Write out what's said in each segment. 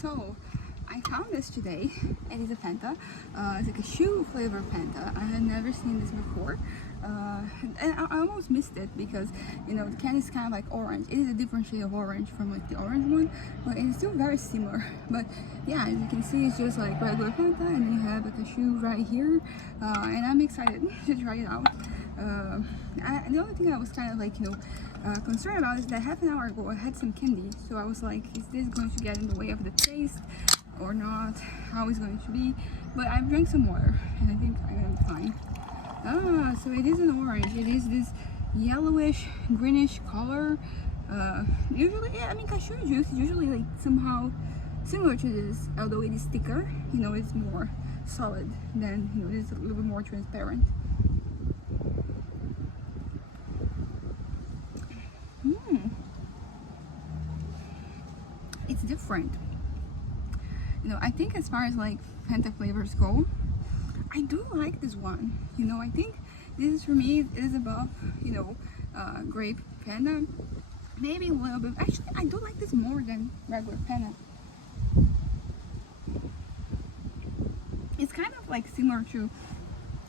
So I found this today. It is a Fanta. It's a cashew flavor Fanta. I had never seen this before. And I almost missed it because, you know, the can is kind of like orange. It is a different shade of orange from like the orange one, but it's still very similar. But yeah, as you can see, it's just like regular Fanta, and then you have a cashew right here. And I'm excited to try it out. The only thing I was kind of like, concerned about is that half an hour ago I had some candy, so I was like, is this going to get in the way of the taste or not? How is it going to be? But I've drank some water and I think I'm gonna be fine. So it is an orange. It is this yellowish greenish color. Usually, yeah, I mean, cashew juice is usually like somehow similar to this, although it is thicker. It's more solid than, it is a little bit more transparent. It's different. I think as far as like Fanta flavors go, I do like this one. I think this is, for me, it is above, grape Fanta. Maybe a little bit. Actually, I do like this more than regular Fanta. It's kind of like similar to,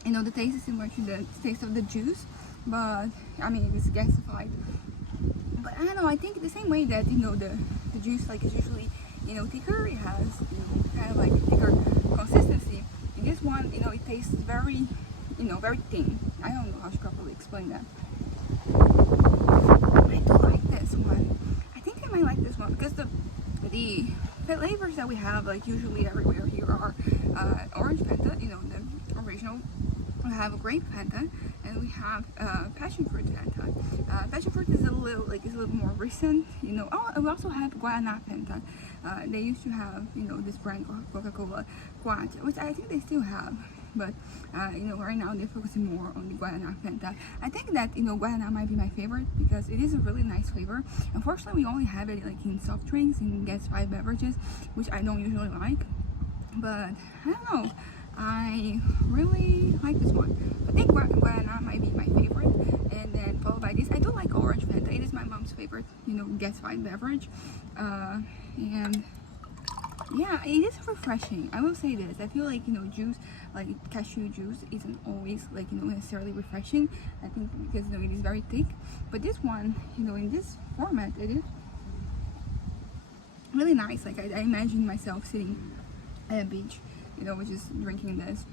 the taste is similar to the taste of the juice, but I mean, it's gasified. But I don't know, I think the same way that, the juice like is usually, thicker, it has, kind of like thicker consistency. In this one, it tastes very, very thin. I don't know how to properly explain that. I do like this one. I think I might like this one because the flavors that we have, like usually everywhere here, are orange Fanta, the original. We have a grape Fanta, and we have passion fruit Fanta. Passion fruit is a little more recent, Oh, we also have guarana Fanta. They used to have, this brand Coca-Cola Quat, which I think they still have, but right now they're focusing more on the guarana Fanta. I think that, guarana might be my favorite because it is a really nice flavor. Unfortunately, we only have it like in soft drinks and gasified beverages, which I don't usually like, but I don't know. I really like this one. I think guarana might be my favorite, and then followed by this. I do like orange Fanta. It is my mom's favorite, gasified beverage, and yeah, it is refreshing. I will say this. I feel like juice, like cashew juice, isn't always like necessarily refreshing. I think because it is very thick. But this one, in this format, it is really nice. Like I imagine myself sitting at a beach, just drinking this,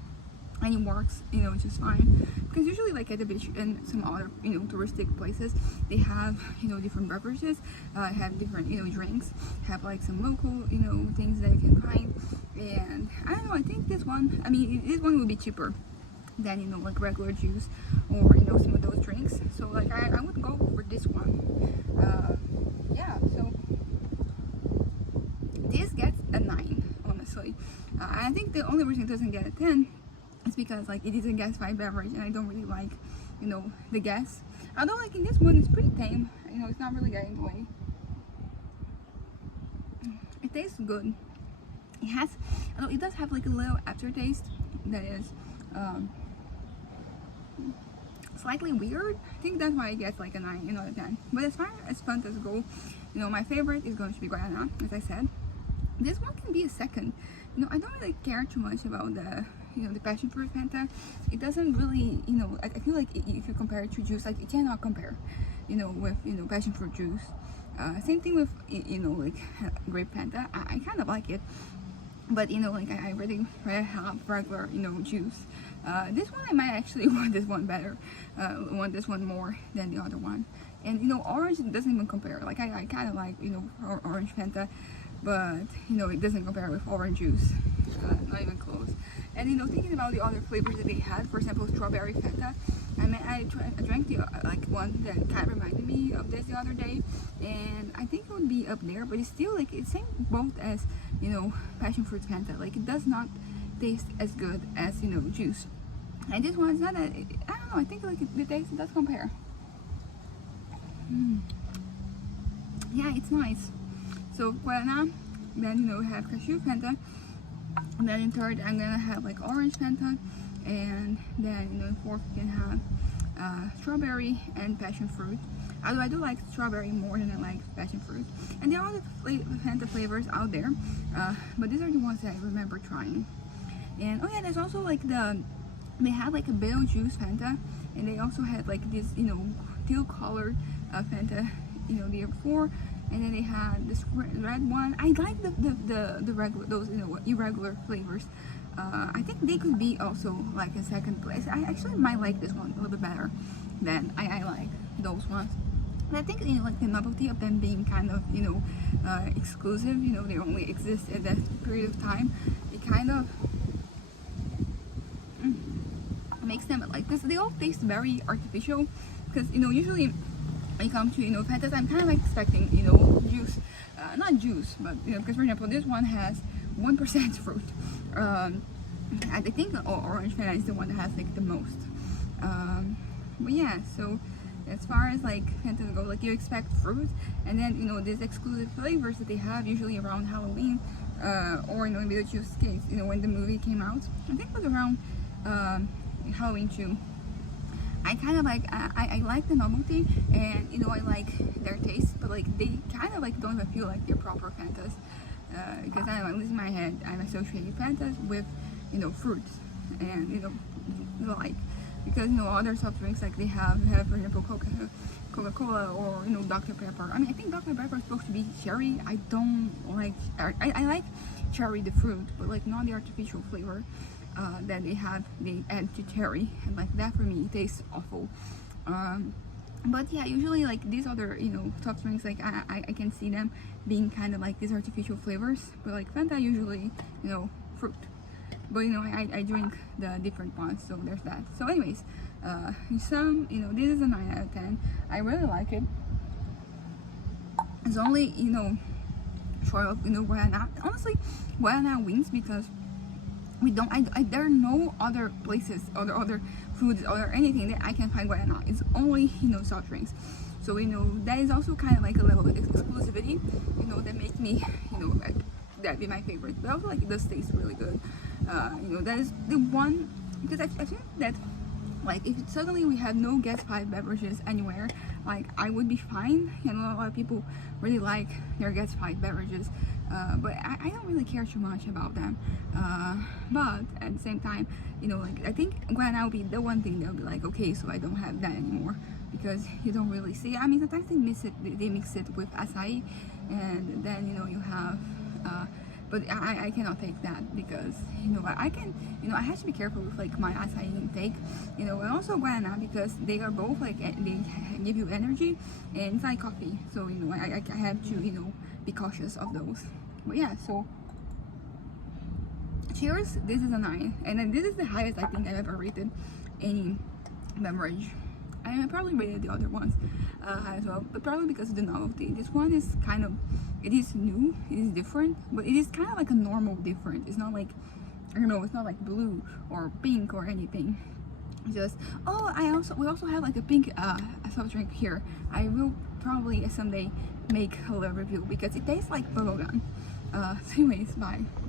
and it works, just fine. Because usually, like at the beach and some other, touristic places, they have, different beverages, have different, drinks, have like some local, things that you can find. And I don't know, I think this one, this one will be cheaper than, like regular juice or, some of those drinks. So like I would go for this one. Yeah, so this gets a 9, honestly. I think the only reason it doesn't get a 10 is because like it is a gasified beverage and I don't really like, the gas. Although like in this one it's pretty tame, it's not really getting in the way. It tastes good. It does have like a little aftertaste that is slightly weird. I think that's why it gets like a 9 out of 10. But as far as Fantas go, my favorite is going to be guarana, as I said. This one can be a second. I don't really care too much about the passion fruit Fanta. It doesn't really, I feel like if you compare it to juice, like it cannot compare, with passion fruit juice. Same thing with, like grape Fanta. I kind of like it, but like I really rather have regular, juice. This one I might actually want this one better, want this one more than the other one. And orange doesn't even compare. Like I kind of like orange Fanta, but it doesn't compare with orange juice, not even close. And thinking about the other flavors that they had, for example, strawberry Fanta. I drank the one that kind of reminded me of this the other day, and I think it would be up there. But it's still like it's same both as passion fruit Fanta. Like it does not taste as good as juice. And this one is not. I don't know. I think like the taste does compare. Yeah, it's nice. So guarana, then we have cashew Fanta, and then in third I'm gonna have like orange Fanta, and then in fourth you can have strawberry and passion fruit. Although I do like strawberry more than I like passion fruit. And there are other Fanta flavors out there, but these are the ones that I remember trying. And oh yeah, there's also like they had like a Beetlejuice Fanta, and they also had like this, you know, teal colored Fanta, you know, the year before. And then they had this red one. I like the regular, those, you know, irregular flavors. I think they could be also like in second place. I actually might like this one a little bit better than I like those ones. But I think, you know, like the novelty of them being kind of, you know, exclusive, you know, they only exist at that period of time, it kind of makes them like this. They all taste very artificial because, you know, usually when it comes to, you know, Fantas, I'm kind of like expecting, you know, juice, not juice, but, you know, because for example this one has 1% fruit. I think orange Fanta is the one that has like the most. But yeah, so as far as like Fantas go, like you expect fruit, and then, you know, these exclusive flavors that they have usually around Halloween, or, you know, in Beetlejuice's case, you know, when the movie came out, I think it was around Halloween too. I kind of like, I like the novelty, and, you know, I like their taste, but like they kind of like don't even feel like they're proper Fantas, because I don't know, at least in my head I'm associating Fantas with, you know, fruits, and, you know, like, because, you know, other soft drinks like they have for example Coca-Cola or, you know, Dr. Pepper. I mean, I think Dr. Pepper is supposed to be cherry. I don't like, I like cherry the fruit, but like not the artificial flavor that they add to cherry, and like that for me tastes awful. But yeah, usually like these other, you know, soft drinks, like I can see them being kind of like these artificial flavors, but like Fanta usually, you know, fruit. But, you know, I drink the different ones, so there's that. So anyways, some, you know, this is a 9 out of 10. I really like it. It's only, you know, short of, you know, Guaraná. Honestly, Guaraná wins because we don't, there are no other places, other foods, or anything that I can find Guaraná. It's only, you know, soft drinks. So, you know, that is also kind of like a level of exclusivity, you know, that makes me, you know, like, that be my favorite. But also, like, it does taste really good. You know, that is the one, because I think that, like, if suddenly we had no gas-fired beverages anywhere, like, I would be fine. You know, a lot of people really like their gas-fired beverages, but I don't really care too much about them. But at the same time, you know, like, I think Guaraná will be the one thing that will be like, okay, so I don't have that anymore, because you don't really see it. I mean, sometimes they mix it with acai, and then, you know, you have but I cannot take that, because, you know, I can, you know, I have to be careful with like my acai intake, you know, and also Guaraná, because they are both like, they give you energy, and it's like coffee, so, you know, I have to, you know, be cautious of those. But yeah, so cheers. This is a 9, and then this is the highest I think I've ever rated any beverage. I probably rated the other ones as well, but probably because of the novelty. This one is kind of, it is new, it is different, but it is kind of like a normal different. It's not like, I don't know, it's not like blue or pink or anything. Just, oh, we also have like a pink soft drink here. I will probably someday make a little review because it tastes like bubblegum. So anyways, bye.